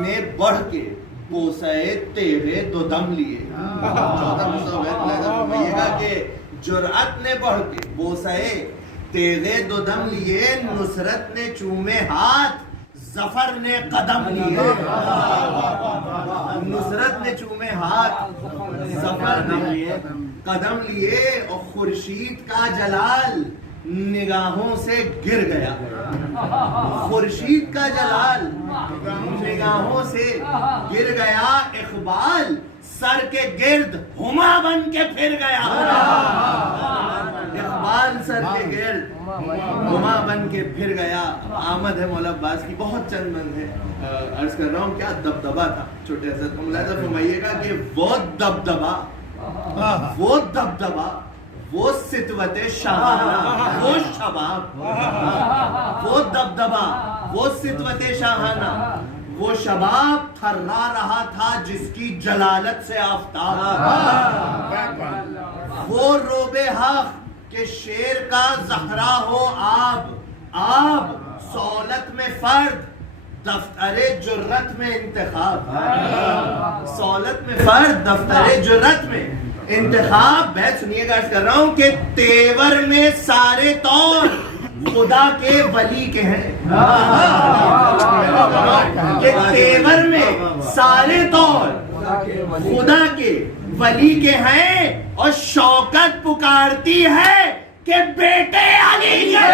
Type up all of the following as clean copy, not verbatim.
نے بڑھ کے بوسے تیرے دو دم لیے. چوتھا فرمائیے گا کہ جرأت نے بڑھ کے بوسے تیرے دو دم لیے, نصرت نے چومے ہاتھ, ظفر نے قدم لیے. نصرت نے چومے ہاتھ, ظفر نے قدم لیے, اور خورشید کا جلال نگاہوں سے گر گیا. خورشید کا جلال نگاہوں سے گر گیا, اقبال سر کے گرد ہما بن کے پھر گیا. اقبال سر کے گرد ہما بن کے پھر گیا. آمد ہے مولا عباس کی, بہت چند بند ہے, عرض کر رہا ہوں کیا دبدبا تھا چھوٹے حضرت کو. ملاحظہ فرمائیے گا کہ وہ دبدبا, وہ دبدبا, وہ ستوت شاہانہ, وہ شباب, وہ دبدبا, وہ ستوت شاہانہ, وہ شباب تھرا رہا تھا جس کی جلالت سے آفتاب. وہ روب حق کہ شیر کا زہرا ہو آب, آب سولت میں فرد دفتر جرت میں انتخاب. سولت میں فرد دفتر جرت میں انتخاب. بیت سنیے گا, عرض کر رہا ہوں کہ تیور میں سارے طور خدا کے ولی کے ہیں. کہ تیور میں سارے طور خدا کے ولی کے ہیں, اور شوکت پکارتی ہے کہ بیٹے علی کے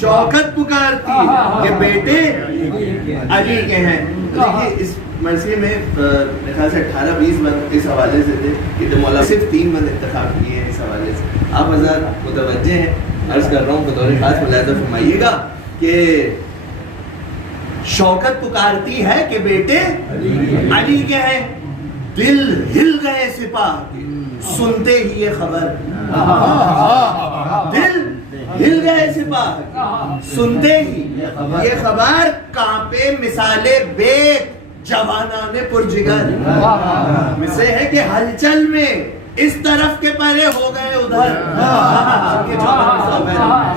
شوکت پکارتی ہے کہ بیٹے علی کے ہیں. دیکھیے اس مرثیے میں میرے خیال سے 18-20 بند اس حوالے سے تھے کہ مولا صرف 3 بند انتخاب کیے ہیں اس حوالے سے. آپ حضرات متوجہ ہیں, عرض کر رہا ہوں بطور خاص ملاحظہ فرمائیے گا کہ شوکت پکارتی ہے کہ بیٹے علی کے ہیں. دل ہل گئے سپاہ سنتے ہی یہ خبر, دل ہل گئے سپاہ سنتے ہی یہ خبر, کانپے مثالے بیت جوانان پرجگر. مثل ہے کہ ہلچل میں اس طرف کے پرے ہو گئے ادھر,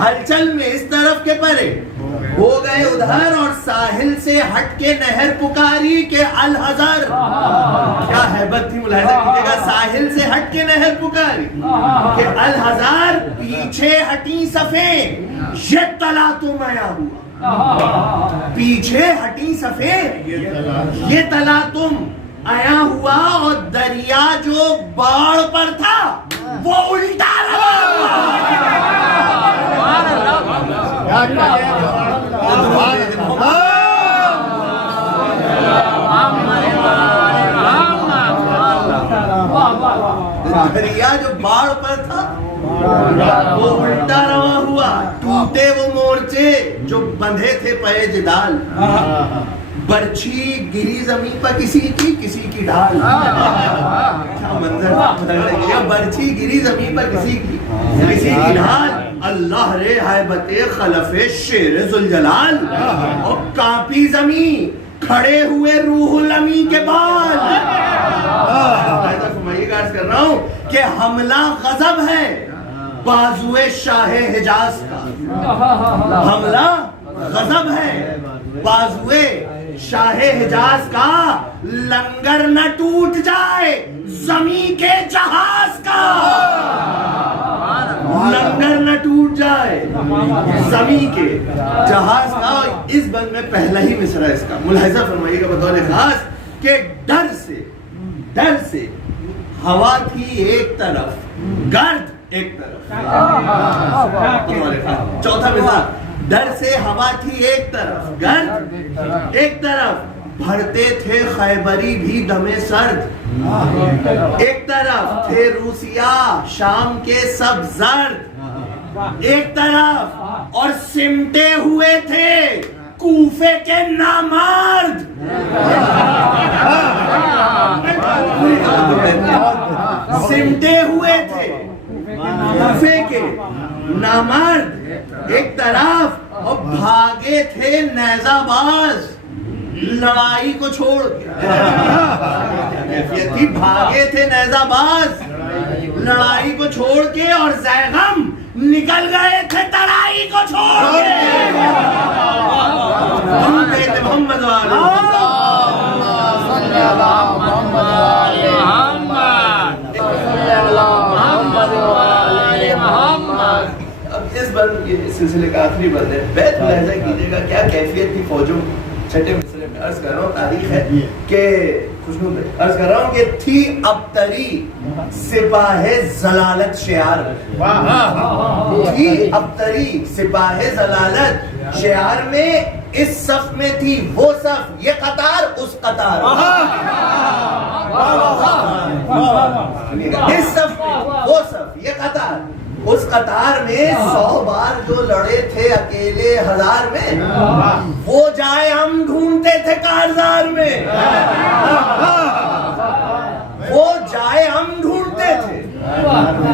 ہلچل میں اس طرف کے پرے ہو گئے ادھر, اور ساحل سے ہٹ کے نہر پکاری کہ الحذر. کیا ہیبت تھی, ملاحظہ کیجیے گا, ساحل سے ہٹ کے نہر پکاری کہ الحذر, پیچھے ہٹی صفیں یہ تلا تم آیا ہوا. پیچھے ہٹی صفیں یہ تلا تم آیا ہوا, اور دریا جو باڑ پر تھا وہ الٹا روا ہوا. دریا جو باڑ پر تھا وہ الٹا روا ہوا, ٹوٹے وہ مورچے جو بندھے تھے پے جدال. برچھی گری زمین پر کسی کی ڈھال. کیا منظر, برچھی گری زمین پر کسی کی ڈھال. اللہ رے ہیبت خلف شیر ذوالجلال, اور کانپی زمین کھڑے ہوئے روح الامی کے بال. عرض کر رہا ہوں کہ حملہ غضب ہے بازوئے شاہ حجاز کا. حملہ غضب ہے بازوئے شاہ حجاز کا, لنگر نہ ٹوٹ جائے زمین کے جہاز کا. لنگر نہ ٹوٹ جائے زمین کے جہاز کا. اس بند میں پہلا ہی مصرع اس کا ملاحظہ فرمائیے گا بطور خاص کہ ڈر سے ہوا تھی ایک طرف, گرد ایک طرف. چوتھا مثال, ڈر سے ہوا تھی ایک طرف, گرد ایک طرف. بھرتے تھے خیبری بھی دم سرد, ایک طرف تھے روسیا شام کے سب زرد ایک طرف, اور سمٹے ہوئے تھے کوفے کے نامرد. سمٹے ہوئے تھے کوفے کے نامرد ایک طرف, اور بھاگے تھے نیزہ باز لڑائی کو چھوڑ کے کیفیت تھی، بھاگے تھے نیزہ باز لڑائی کو چھوڑ کے، اور زیغم نکل گئے تھے ترائی کو چھوڑ کے. محمد اس سلسلے کا آخری بند ہے. بیت ملاحظہ کیجیے گا کیا کیفیت تھی فوجوں. چھٹے مسئلے میں عرض کر رہا ہوں، تاریخ ہے کہ عرض کر رہا ہوں کہ تھی ابتری سپاہ ضلالت شعار، تھی ابتری سپاہ ضلالت شعار میں. اس صف میں تھی وہ صف، یہ قطار اس قطار. اس صف میں وہ صف، یہ قطار اس قطار میں. 100 بار جو لڑے تھے اکیلے 1000 میں، وہ جائے ہم ڈھونڈتے تھے کارزار میں. وہ جائے ہم ڈھونڈتے تھے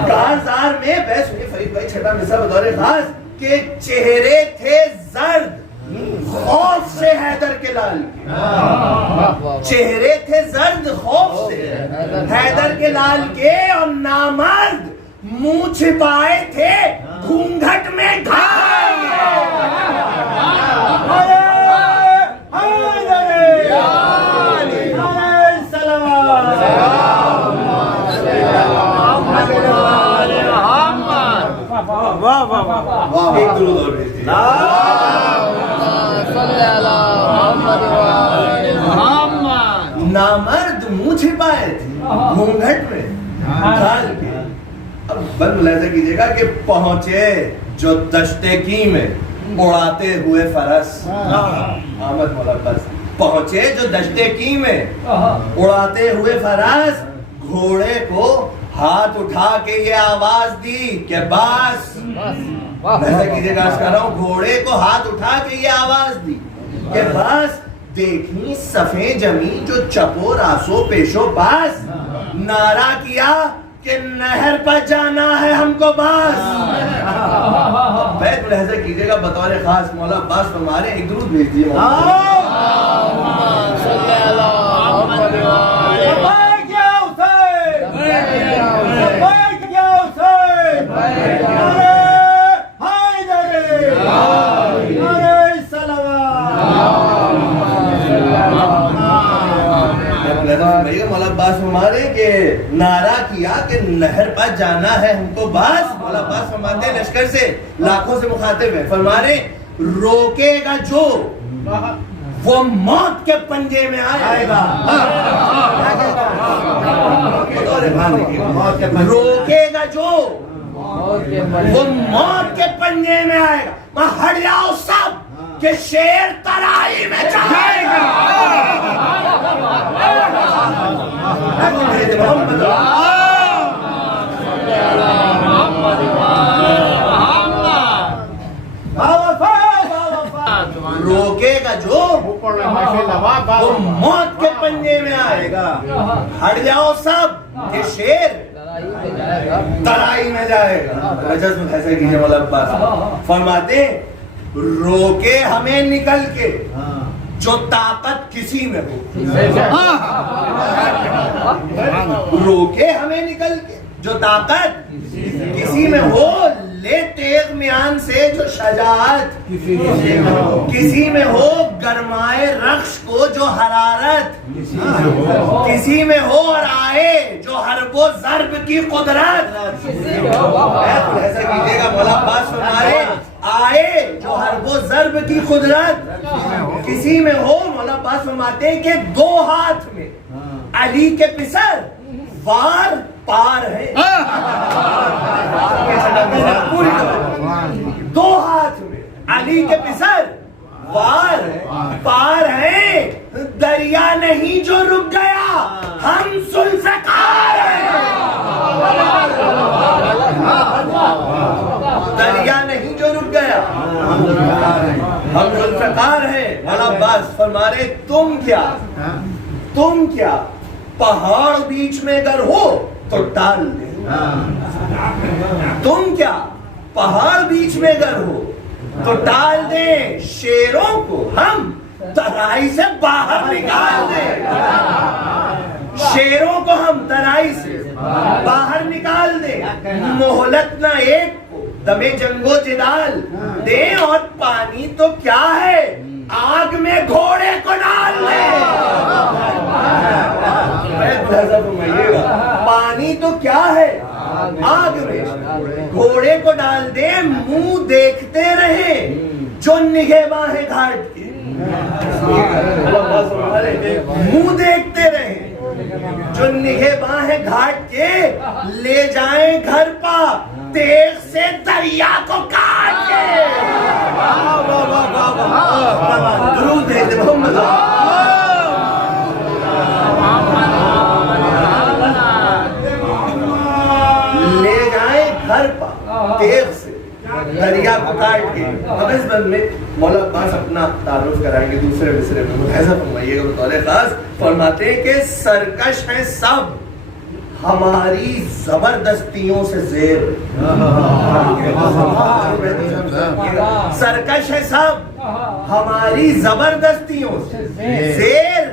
کارزار میں. بس فرید بھائی چھٹا مصرع بطور خاص کہ چہرے تھے زرد خوف سے حیدر کے لال کے، چہرے تھے زرد خوف سے حیدر کے لال کے، اور نامرد منہ چھپائے تھے گھونگھٹ میں ڈھال کے. ایک درود اور بھیج دیجیے. نامرد منہ چھپائے تھے گھونگھٹ میں ڈھال کے. اب بند ملاحظہ کیجیے گا کہ پہنچے جو دشتے کی میں اڑاتے ہوئے فرس. احمد مولا بس پہنچے جو دشتے کی میں اڑاتے ہوئے فرس. گھوڑے کو ہاتھ اٹھا کے یہ آواز دی کہ بس. ایسا کیجیے گا کر رہا ہوں، گھوڑے کو ہاتھ اٹھا کے یہ آواز دی کہ بس. دیکھیں صفیں جمی جو چپو راسو پیشو پاس. نعرہ کیا کہ نہر پر جانا ہے ہم کو بس. بیت ملاحظہ کیجیے گا بطور خاص مولا عباس ہمارے ایک درود بھیج دیے. مولا عباس ہمارے کہ نعرہ کیا کہ نہر پر جانا ہے ہم کو بس. مولا عباس فرماتے ہیں لشکر سے لاکھوں سے مخاطب ہے، فرمانے روکے گا جو وہ موت کے پنجے میں آئے گا. روکے گا جو وہ موت کے پنجے میں آئے گا. میں ہٹ جاؤ سب کہ شیر ترائی میں جائے گا. روکے گا جو وہ موت کے پنجے میں آئے گا. ہٹ جاؤ سب کہ شیر ترائی میں جائے گا. ایسا کیجیے مولا عباس فرماتے روکے ہمیں نکل کے جو طاقت کسی میں ہو. روکے ہمیں نکل کے جو طاقت کسی میں ہو. لے تیغ میان سے جو شجاعت کسی میں ہو. گرمائے رخش کو جو حرارت کسی میں ہو. اور آئے جو حرب و ضرب کی قدرت. ایسا کیجیے گا مولا عباس ہمارے آئے جو حرب و ضرب کی قدرت کسی میں ہو. مولا عباس فرماتے کہ 2 ہاتھ میں علی کے پسر وار پار ہے. 2 ہاتھ میں علی کے پسر وار پار ہے. دریا نہیں جو رک گیا ہم ذوالفقار ہیں. دریا نہیں جو رک گیا ہم ذوالفقار ہیں. مولا عباس فرما رہے تم کیا پہاڑ بیچ میں اگر ہو تو ٹال دے. تم کیا پہاڑ بیچ میں اگر ہو تو ٹال دیں. شیروں کو ہم ترائی سے باہر نکال دے. شیروں کو ہم ترائی سے باہر نکال دیں. مہلت نہ ایک کو دم جنگ و جدال دیں, اور پانی تو کیا ہے آگ میں گھوڑے کو ڈال دیں. پانی تو کیا ہے آگ میں گھوڑے کو ڈال دیں. منہ دیکھتے رہے جو نگہباں گھاٹ کے, منہ دیکھتے رہے جو نگہباں گھاٹ کے, لے جائیں گھر پا تیغ سے دریا کو کاٹ کے. درود ہے محمد. لے جائیں گھر پا تیغ سے دریا کو کاٹ کے. اب اس بند میں مولا عباس اپنا تعارف کرائیں گے دوسرے مصرے میں. ایسا فرمائیے گا بطور خاص, فرماتے ہیں کہ سرکش ہیں سب ہماری زبردستیوں سے زیر. سرکش ہے سب ہماری زبردستیوں سے زیر.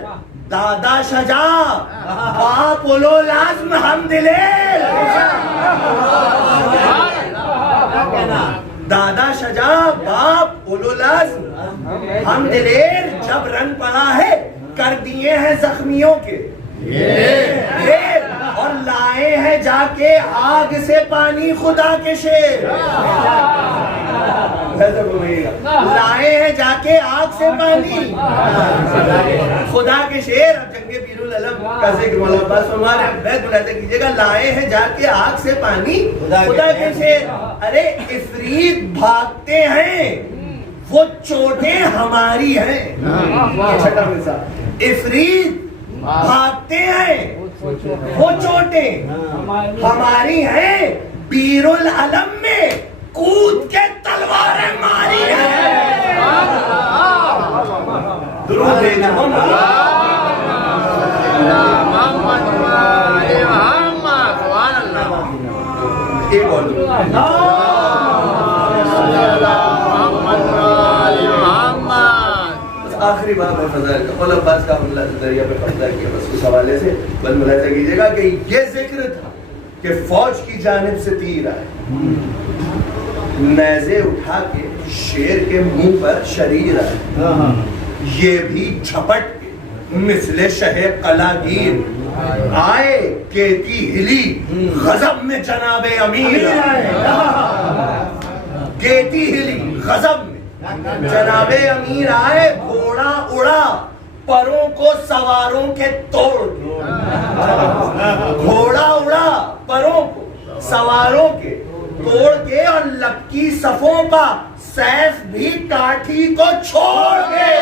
دادا شجاع باپ اولو لازم ہم دلیر. دادا شجاع باپ اولو لازم ہم دلیر. جب رنگ پڑا ہے کر دیے ہیں زخمیوں کے اور لائے ہیں جا کے آگ سے پانی خدا کے شیر. لائے ہیں جا کے آگ سے پانی خدا کے شیر. اب جنگ پیر العلم کا ذکر مولا عباس فرما رہے ہیں, بیت ملاحظہ کیجیے گا, لائے ہیں جا کے آگ سے پانی خدا کے شیر. ارے عفریت بھاگتے ہیں وہ چوٹیں ہماری ہیں. چھٹا مثال, عفریت بھاگتے ہیں وہ چوٹیں ہماری ہیں. پیر العلم میں کود کے تلواریں ماری ہیں. درود ہے محمد. ایک اور آخری بات ہے فضائل کا. مولا عباس کا حملہ دریا پہ قبضہ کیا, بس اس حوالے سے بل ملاحظہ کیجیے گا کہ یہ ذکر تھا کہ فوج کی جانب سے تیر آئے, نیزے اٹھا کے شیر کے منہ پر شریر آئے, یہ بھی جھپٹ کے مثل شہ قلاگیر آئے. کیتی ہلی غضب میں جناب امیر آئے. کیتی ہلی غضب میں جناب امیر آئے. گھوڑا اڑا پروں کو سواروں کے توڑ, گھوڑا اڑا پروں کو سواروں کے توڑ کے, اور لپکی صفوں کا سیف بھی کاٹھی کو چھوڑ کے.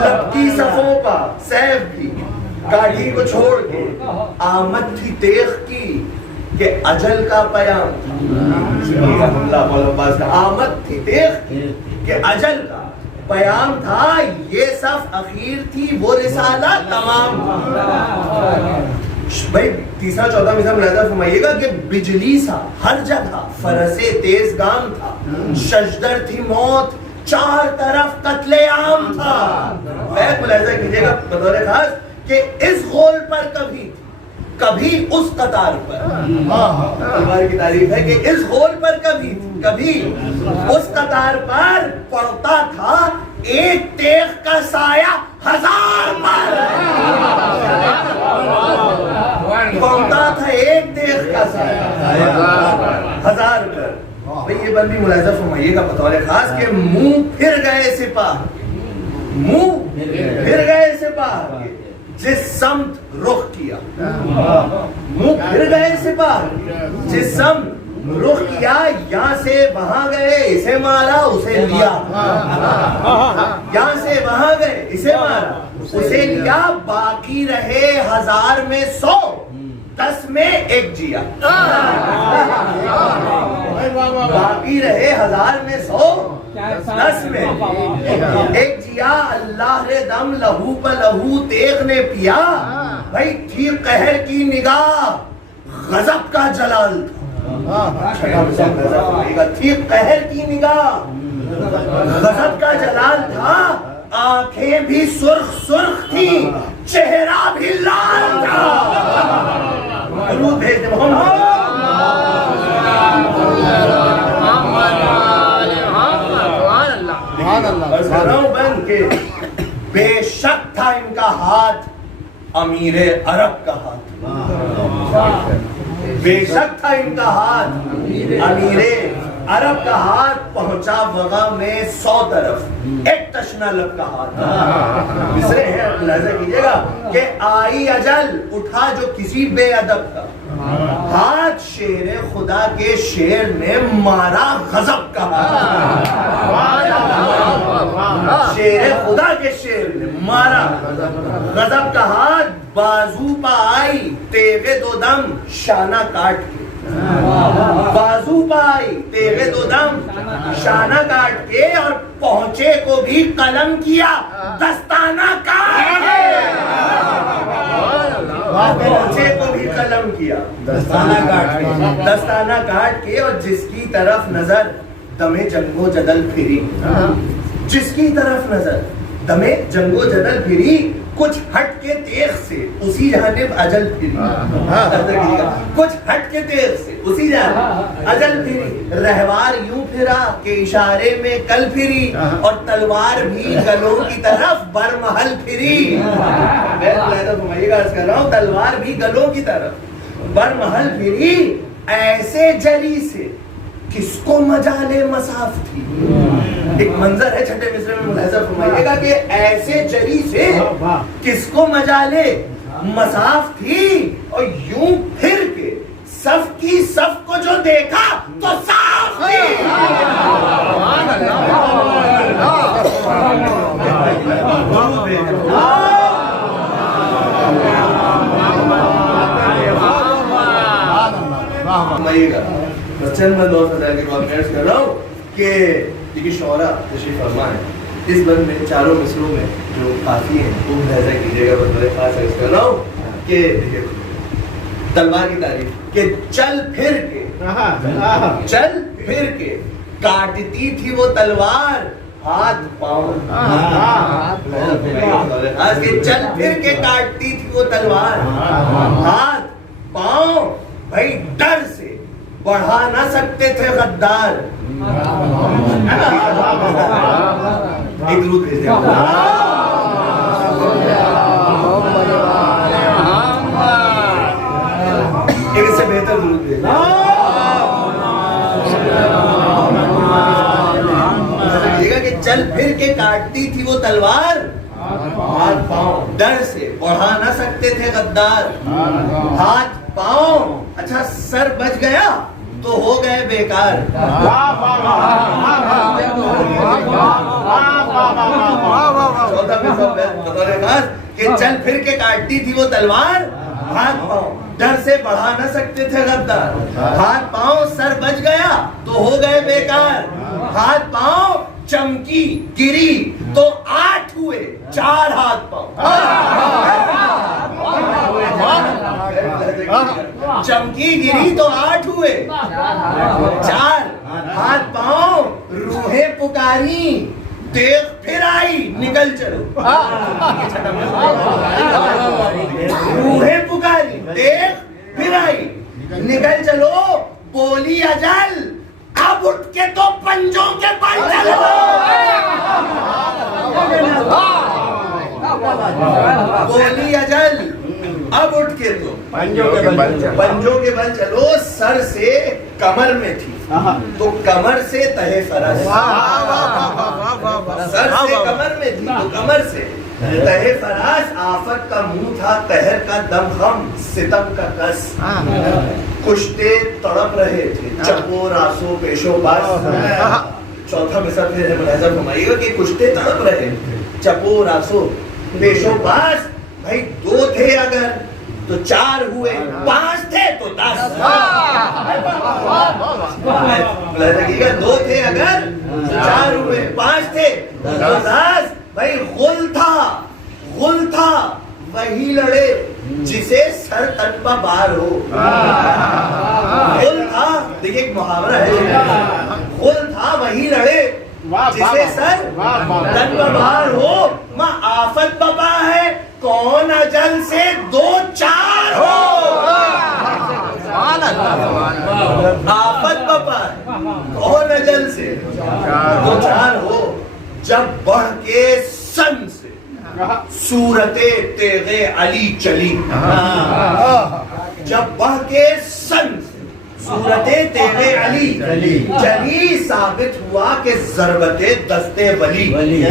لپکی صفوں کا سیف بھی کاٹھی کو چھوڑ کے. آمد تھی تیغ کی کہ اجل کا پیام تھا. آمد تھی تیغ کی کہ اجل کا پیام تھا. یہ صف اخیر تھی وہ رسالہ تمام تھا. بھائی تیسرا چوتھا مثال ملاحظہ فرمائیے گا کہ بجلی سا ہر جگہ فرس تیز گام تھا. شجدر تھی موت چار طرف قتل عام تھا. بیت ملاحظہ کیجیے گا بطور خاص کہ اس غول پر کبھی اس قطار پر, تلوار کی تعریف ہے کہ اس غول پر کبھی اس قطار پر پڑتا تھا ایک تیغ کا سایہ ہزار پر. پڑتا تھا ایک تیغ کا سایہ ہزار پر. بھئی یہ بندی ملاحظہ فرمائیے گا بطور خاص کہ منہ پھر گئے سپاہ, منہ پھر گئے سپاہ جس سمت رخ کیا. منہ پھر گئے سپاہ جس سمت رخ کیا. یہاں سے وہاں گئے اسے مارا اسے لیا, یہاں سے وہاں گئے اسے مارا اسے لیا. باقی رہے ہزار میں 100, 10 میں ایک جیا. باقی رہے ہزار میں 100, 10 میں ایک جیا. اللہ رے دم لہو پہ لہو تیغ نے پیا. بھائی تھی قہر کی نگاہ غضب کا جلال تھا. تھی قہر کی نگاہ غضب کا جلال تھا، آنکھیں بھی سرخ سرخ تھی، چہرہ بھی لال تھا. درود بھیج دیں محمد. عرض کر رہا ہوں بن کے بے شک تھا ان کا ہاتھ امیر عرب کا ہاتھ. بے شک تھا ان کا ہاتھ امیر عرب کا ہاتھ، پہنچا وغا میں 100 طرف ایک تشنا لب کا ہاتھ. مصرے ہیں ملاحظہ کیجئے گا کہ آئی اجل اٹھا جو کسی بے ادب کا ہاتھ، شیر خدا کے شیر نے مارا غضب کا ہاتھ. شیر خدا کے شیر نے مارا غضب کا ہاتھ. بازو پا آئی تیغ دو دم شانہ کاٹ کے، بازو پا آئی تیغ دو دم شانہ کاٹ کے، اور پہنچے کو بھی قلم کیا دستانہ کاٹ کے. پہنچے کو بھی قلم کیا دستانہ کاٹ کے، دستانہ کاٹ کے. اور جس کی طرف نظر دمے جنگ و جدل پھری، جس کی طرف نظر دمے جنگ و جدل پھری، کچھ ہٹ کے تیغ سے اسی جانب اجل پھری. کچھ ہٹ کے تیغ سے اسی جانب اجل پھری. رہوار یوں پھرا کہ اشارے میں کل پھری، اور تلوار بھی گلوں کی طرف برمحل پھری. میں عرض کر رہا ہوں تلوار بھی گلوں کی طرف برمحل پھری. ایسے جری سے کس کو مجالے مساف تھی. ایک منظر ہے چھٹے مصرے میں ملاحظہ فرمائیے گا کہ ایسے جری سے کس کو مجالے مساف تھی، اور یوں پھر کے صف کی صف کو جو دیکھا تو صاف تھی. چند میں 2000 کے بعد میں کر رہا ہوں کہ یہ شعرا تشریف فرما ہے. اس بند میں چاروں مصروں میں جو قافی ہیں وہ ملاحظہ کیجیے گا. بس بڑے خاص عرض کر رہا ہوں کہ تلوار کی تعریف کہ چل پھر کے کاٹتی تھی وہ تلوار ہاتھ پاؤں. چل پھر کے کاٹتی تھی وہ تلوار ہاتھ پاؤں. بھائی ڈر سے بڑھا نہ سکتے تھے غدار. ایک درود بھیج دیں. ایک اس سے بہتر درود بھیج دیں. کہ چل پھر کے کاٹتی تھی وہ تلوار ہاتھ پاؤں. ڈر سے بڑھا نہ سکتے تھے غدار ہاتھ پاؤں. اچھا سر بچ گیا تو ہو گئے بیکار. کہ چل پھر کے کاٹتی تھی وہ تلوار ہاتھ پاؤں. ڈر سے بڑھا نہ سکتے تھے غدار ہاتھ پاؤں. سر بچ گیا تو ہو گئے بیکار ہاتھ پاؤں. چمکی گری تو 8 ہوئے 4 ہاتھ پاؤں. چمکی گری تو 8 ہوئے 4 ہاتھ پاؤں. روحیں پکاری دیکھ پھر آئی نکل چلو. روحیں پکاری دیکھ پھر آئی نکل چلو. بولی اجل اب اٹھ کے تو پنجوں کے بل چلو. بولی اجل اب اٹھ کے تو پنجوں کے بل چلو. سر سے کمر میں تھی تو کمر سے تہے فرس. سر سے کمر میں تھی تو کمر سے تہے فراش. آفت کا منہ تھا قہر کا دم خم ستم کا کس. کشتے تڑپ رہے تھے چپو راسو پیشو باس. چوتھا مثال پھر ملاحظہ فرمائیے گا کہ کشتے تڑپ رہے تھے چپو راسو پیشو باس. بھائی 2 تھے اگر تو 4 ہوئے, 5 تھے تو 10. دو تھے اگر 4 ہوئے, 5 تھے تو 10. بھائی غل تھا وہی لڑے جسے سر تٹ پا بار ہو. غل تھا, دیکھیں ایک محاورہ ہے, غل تھا وہی لڑے جسے سر تن ببار ہو ماں آفت بپا ہے کون اجل سے دو چار ہو آفت بپا ہے کون اجل سے دو چار ہو جب بڑھ کے سن سے صورت تیغ علی چلی جب بڑھ کے سن سے صورت تیغ علی چلی ثابت ہوا کہ ضربت دست ولی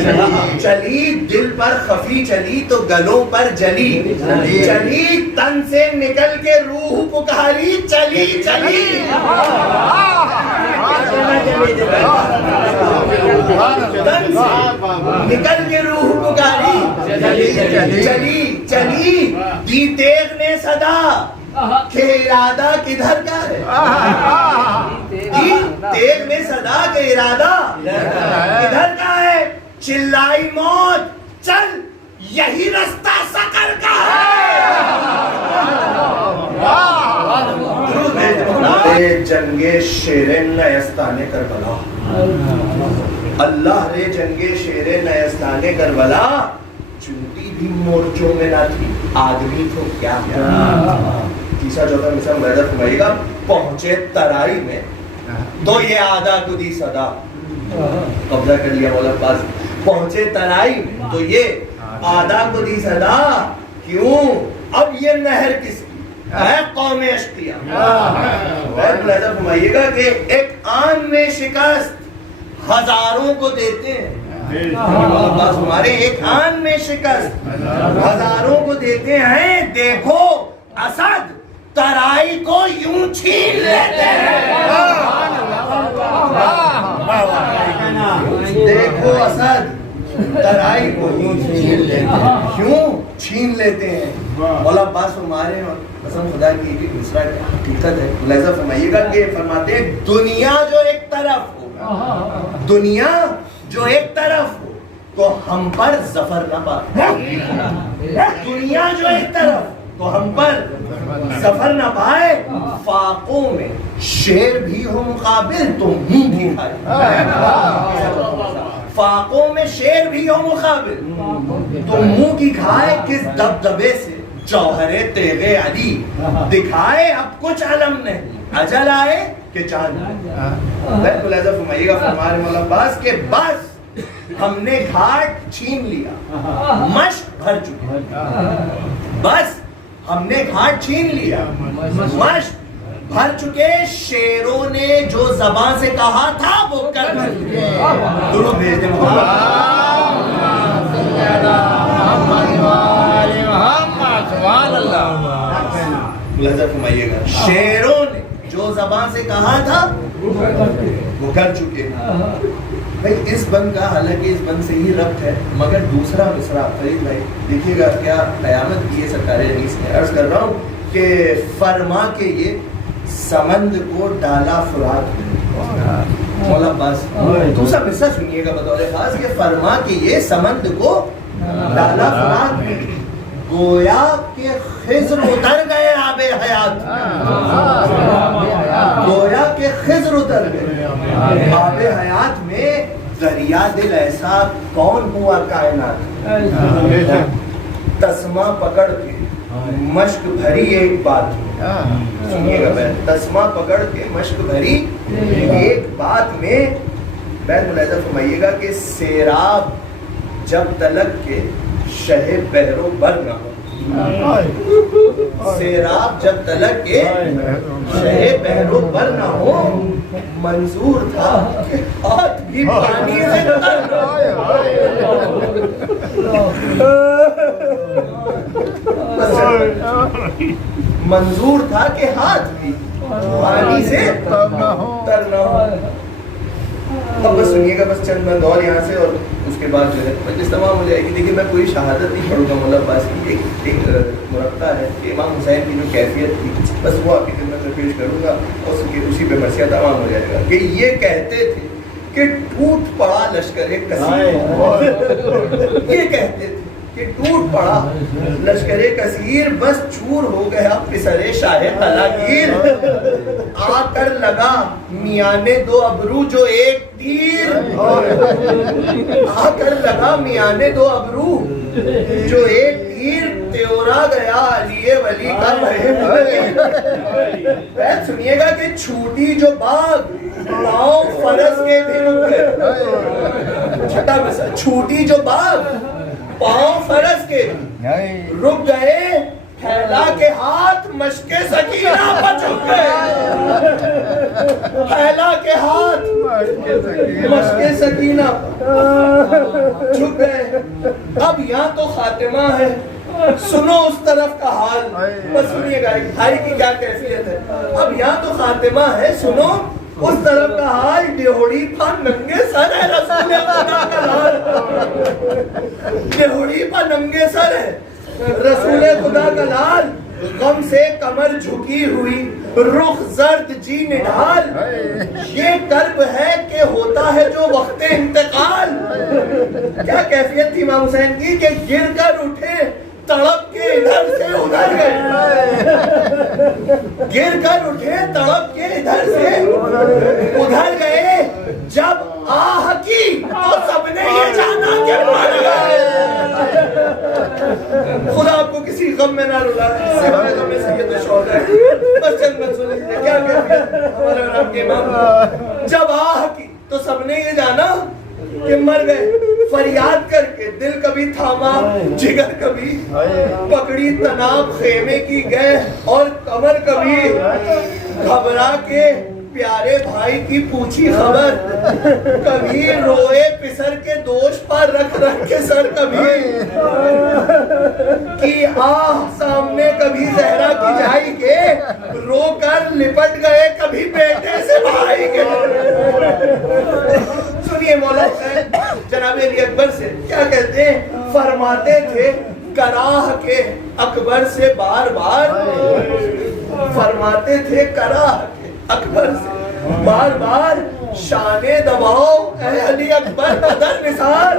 چلی دل پر خفی چلی تو گلوں پر جلی چلی تن سے نکل کے روح پکاری چلی چلی تن سے نکل کے روح پکاری چلی چلی دی تیغ نے صدا کہ ارادہ کدھر کا ہے تیغ میں صدا کہ ارادہ کدھر کا ہے چلائی موت چل یہی رستہ سقر کا ہے جنگ شیر نیستان کربلا اللہ رے جنگ شیر نیستان کربلا چوٹی بھی مورچوں میں نہ تھی آدمی تو کیا تیسرا چوتھا مثال ملاحظہ فرمائیے گا پہنچے ترائی میں تو یہ آدھا کو دی صدا قبضہ کر لیا مولا عباس پہنچے ترائی میں تو یہ آدھا کو دی صدا کیوں اب یہ نہر کس کی ہے قوم اشقیہ ملاحظہ فرمائیے گا کہ ایک آن میں شکست ہزاروں کو دیتے ہیں عباس ہمارے ایک آن میں شکست ہزاروں کو دیتے ہیں دیکھو اسد ترائی کو یوں چھین لیتے ہیں دیکھو اسد ترائی کو یوں چھین لیتے ہیں کیوں چھین لیتے ہیں مولا عباس ہمارے قسم خدا کی بھی دوسرا حقیقت ہے ملاحظہ فرمائیے گا کہ فرماتے ہیں دنیا جو ایک طرف ہو دنیا جو ایک طرف ہو تو ہم پر ظفر نہ پائے دنیا جو ایک طرف تو ہم پر ظفر نہ پائے فاقوں میں شیر بھی ہو مقابل تو منہ بھی کھائے فاقوں میں شیر بھی ہو مقابل تو منہ کی کھائے کس دبدبے سے جوہر تیغ علی دکھائے اب کچھ علم نہیں اجل آئے کہ چاند ملاحظہ فرمائیے گا فرما رہے مولا عباس کے بس ہم نے گھاٹ چھین لیا مشق بھر چکے بس ہم نے گھاٹ چھین لیا مشق بھر چکے شیروں نے جو زبان سے کہا تھا وہ کر چکے درود بھیج دیں ملاحظہ فرمائیے گا شیروں نے جو زبان سے کہا تھا وہ کر چکے بھائی اس بند کا حالانکہ اس بند سے ہی ربط ہے مگر دوسرا مصرع فرید بھائی دیکھیے گا کیا قیامت کی ہے سرکار حدیث میں عرض کر رہا ہوں کہ فرما کے یہ سمند کو ڈالا فرات میں مولا عباس دوسرا مصرع سنیے گا بطور خاص کہ فرما کے یہ سمند کو ڈالا فرات میں گویا کہ خضر اتر گئے آب حیات گویا کہ خضر اتر گئے آب حیات میں دریا دل ایسا کون ہوا کائنات تسمہ پکڑ کے مشق بھری ایک بات سنیے گا بہن تسمہ پکڑ کے مشق بھری ایک بات میں بہن ملاحظہ فرمائیے گا کہ سیراب جب تلک کے شہ بحر و بر نہ ہو سیراب جب تلک کے شہ بحر و بر نہ ہو منظور تھا کہ ہاتھ بھی پانی سے تر منظور تھا کہ ہاتھ بھی پانی سے تر نہ ہو اب بس سنیے گا بس چند بند اور یہاں سے اور اس کے بعد جو ہے مجلس تمام ہو جائے گی دیکھیے میں کوئی شہادت نہیں پڑھوں گا مولا عباس کی ایک مرقع ہے کہ امام حسین کی جو کیفیت تھی بس وہ آپ کی خدمت میں پیش کروں گا اور اسی پہ مرثیہ تمام ہو جائے گا کہ یہ کہتے تھے کہ ٹوٹ پڑا لشکر کثیر یہ کہتے تھے کہ ٹوٹ پڑا لشکر کثیر، بس چور ہو گیا پسر شاہ قلاگیر۔ آ کر لگا میاں نے دو ابرو جو ایک تیر، آ کر لگا میاں نے دو ابرو جو ایک تیر، تیورا گیا علی ولی کا بہن۔ سنیے گا کہ چھوٹی جو باغ پاؤں فرس کے بھی رک گئے، چھٹا مثال، چھوٹی جو باغ پاؤں فرس کے بھی رک گئے، پھیلا کے ہاتھ مشق سکینہ پر جھک گئے، پھیلا کے ہاتھ مشق سکینہ پر جھک گئے۔ اب یہاں تو خاتمہ ہے، سنو اس طرف کا حال، بس سنیے گا بھائی کی کیا کیفیت ہے۔ اب یہاں تو خاتمہ ہے، سنو اس طرف کا حال، ڈیہوڑی پا ننگے سر ہے رسول خدا کا لال، ڈیہوڑی پا ننگے سر ہے رسول خدا کا لال، غم سے کمر جھکی ہوئی، رخ زرد جی نڈھال، یہ کرب ہے کہ ہوتا ہے جو وقت انتقال۔ کیا کیفیت تھی امام حسین کی کہ گر کر اٹھے، تڑپ کے ادھر سے ادھر گئے، گر کر اٹھے تڑپ کے ادھر سے ادھر گئے، جب آہ کی تو سب نے یہ جانا کہ مر گئے۔ خدا آپ کو کسی غم میں نہ رلائے، سوائے غم سید شوق ہے، بس چند منت سن لیجیے کیا کہتے ہیں ہمارے رب کے امام، جب آہ کی تو سب نے یہ جانا کہ مر گئے، فریاد کر کے دل کبھی تھاما، جگر کبھی پکڑی تناب خیمے کی گئے، اور کمر کبھی گھبرا کے پیارے بھائی کی پوچھی خبر، کبھی روئے پسر کے دوش پر رکھ رکھ کے سر، کبھی کی آہ سامنے کبھی زہرا کی جائی کے، رو کر لپٹ گئے کبھی بیٹے سے بھائی کے۔ سنیے مولا حسین جناب علی اکبر سے کیا کہتے ہیں، فرماتے تھے کراہ کے اکبر سے بار بار، فرماتے تھے کراہ کے اکبر سے بار بار، شانے دباؤ اے علی اکبر بدر نثار،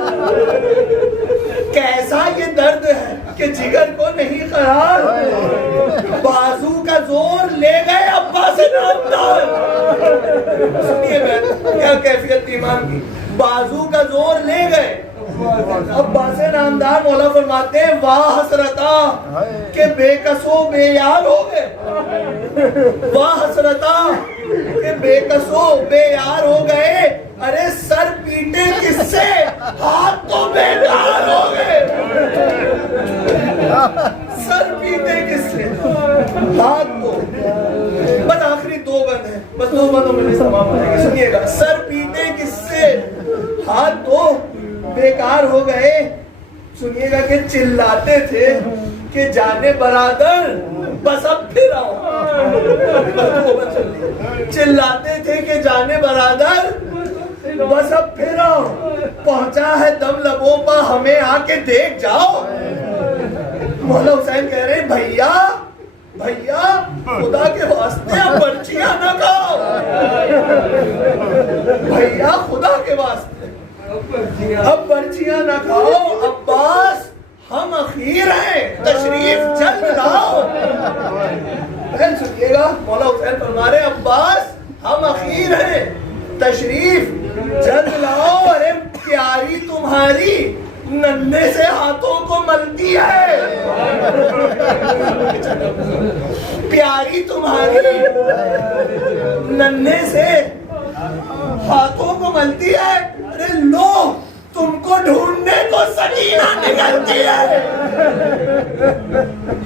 کیسا یہ درد ہے کہ جگر کو نہیں قرار، بازو کا زور لے گئے عباس نامدار۔ سنیے میں کیا کیفیت تھی امام کی، بازو کا زور لے گئے عباس نامدار، مولا فرماتے ہیں واہ حسرتا کہ بے کسو بے یار ہو گئے، واہ حسرتا کہ بے کسو بے یار ہو گئے، ارے سر پیٹے کس سے ہاتھ تو بیکار ہو گئے، سر پیٹے کس سے ہاتھ تو، بس آخری دو بند ہیں، بس دو بندوں میں تمام ہو جائے گا، سنیے گا، سر پیٹے کس سے ہاتھ تو بیکار ہو گئے۔ سنیے گا کہ چلاتے تھے کہ جانے برادر بس اب پھر آؤ، چلاتے تھے کہ جانے برادر بس اب پھر آؤ، پہنچا ہے دم لبوں پا ہمیں آ کے دیکھ جاؤ۔ مولا حسین کہہ رہے ہیں بھیا بھیا خدا کے واسطے اب برچیاں نہ کھاؤ، بھیا خدا کے واسطے اب برچیاں نہ کھاؤ، عباس ہم اخیر ہیں تشریف جلد لاؤ۔ بہن سنیے گا مولا حسین فرما رہے عباس ہم اخیر ہیں تشریف جلد لاؤ، ارے پیاری تمہاری ننھے سے ہاتھوں کو ملتی ہے، پیاری تمہاری ننھے سے ہاتھوں کو ملتی ہے، ارے لو تم کو ڈھونڈنے کو سکینہ نکلتی ہے۔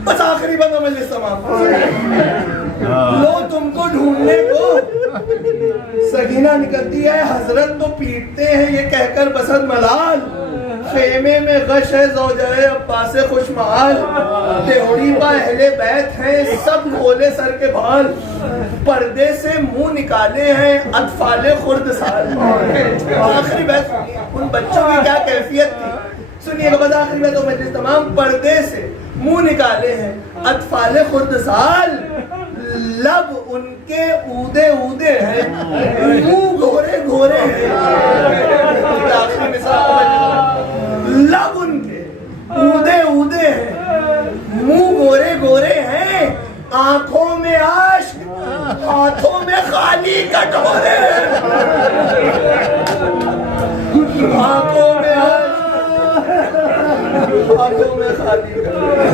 بس آخری بندہ مجلس تمام، لو تم کو ڈھونڈنے کو سکینہ نکلتی ہے، حضرت تو پیٹتے ہیں یہ کہہ کر بسد ملال، خیمے میں غش ہے زوجہ عباس خوش محال، دیوڑی پا اہل بیت ہیں سب کھولے سر کے بھال، پردے سے منہ نکالے ہیں اطفال خرد سال۔ آخری بیت ان بچوں کی کیا کیفیت تھی، سنیے گا بس آخری بیت مجلس تمام، پردے سے منہ نکالے ہیں اطفال خرد سال، لب ان کے اودے اودے ہیں منہ گھورے گھورے ہیں، لب ان کے اودے خالی کٹورے، آنکھوں میں خالی کٹورے.